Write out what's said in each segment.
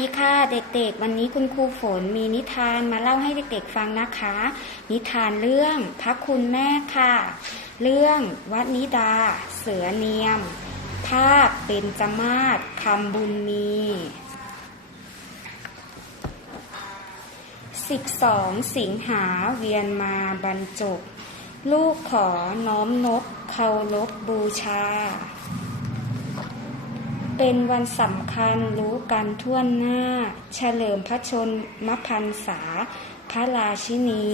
ดีค่ะเด็กๆ วันนี้คุณครูฝนมีนิทานมาเล่าให้เด็กๆฟังนะคะ นิทานเรื่องพระคุณแม่ค่ะ เรื่องวัดนิดา เสือเนียม ภาพเป็นจมาศคำบุญมี 12 สิงหาเวียนมาบรรจบ ลูกขอน้อมนบเคารพบูชา เป็นวันสำคัญรู้กันทั่วหน้า เฉลิมพระชนมพรรษา พระราชินี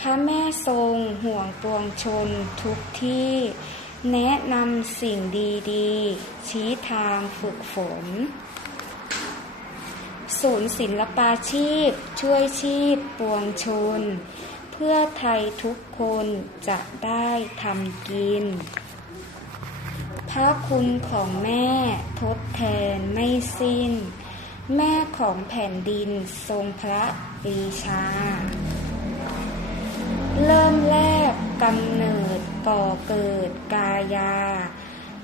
พระแม่ทรงห่วงปวงชนทุกที่ แนะนำสิ่งดีๆ ชี้ทางฝึกฝน ศูนย์ศิลปาชีพ ช่วยชีพปวงชน เพื่อไทยทุกคนจะได้ทำกิน พระคุณของแม่ทดแทนไม่สิ้น แม่ของแผ่นดินทรงพระปรีชา เริ่มแรกกำเนิดก่อเกิดกายา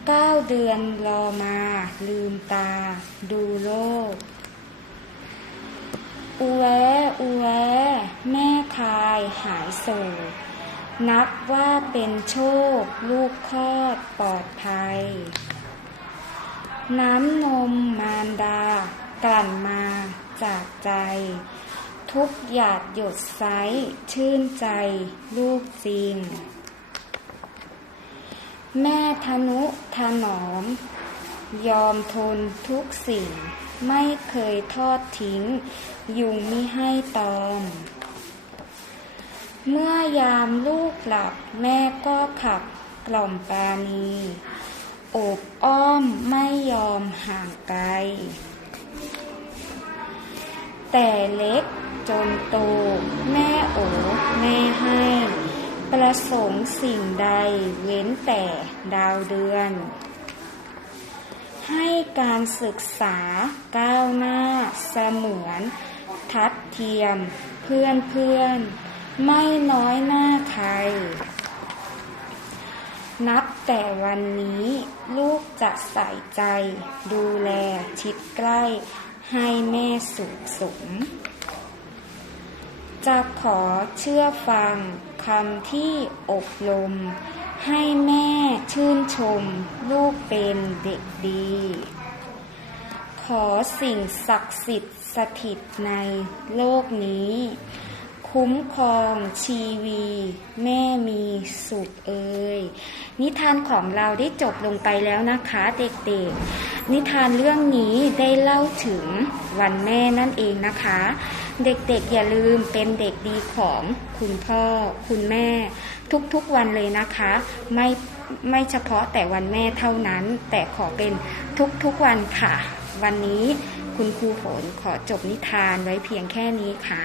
เก้าเดือนรอมาลืมตา ดูโลก อุแวอุแวแม่คายหายโศก นับว่าเป็นโชค ลูกคลอดปลอดภัย น้ำนมมารดา กลั่นมาจากใจ ทุกหยาดหยดไซชื่นใจลูกจริง แม่ทนุถนอม ยอมทนทุกสิ่ง ไม่เคยทอดทิ้ง ยุงมิให้ตอม เมื่อยามลูกหลับแม่ก็ขับกล่อมปาณีโอบอ้อมไม่ยอมห่างไกล แต่เล็กจนโต แม่โอแม่ให้ ประสงค์สิ่งใดเว้นแต่ดาวเดือน ให้การศึกษาก้าวหน้าเสมือน ทัดเทียมเพื่อนเพื่อน ไม่น้อยหน้าใคร นับแต่วันนี้ลูกจะใส่ใจ ดูแลชิดใกล้ ให้แม่สุขสม จะขอเชื่อฟังคำที่อบรมให้แม่ชื่นชม ลูกเป็นเด็กดี ขอสิ่งศักดิ์สิทธิ์สถิตในโลกนี้ คุ้มครองชีวี แม่มีสุขเอ่ยนิทานของเราได้จบลงไปแล้วนะคะเด็กๆ นิทานเรื่องนี้ได้เล่าถึงวันแม่นั่นเองนะคะ เด็กๆอย่าลืมเป็นเด็กดีของคุณพ่อคุณแม่ ทุกๆวันเลยนะคะ ไม่ไม่เฉพาะแต่วันแม่เท่านั้น แต่ขอเป็นทุกๆวันค่ะ วันนี้คุณครูฝนขอจบนิทานไว้เพียงแค่นี้ค่ะ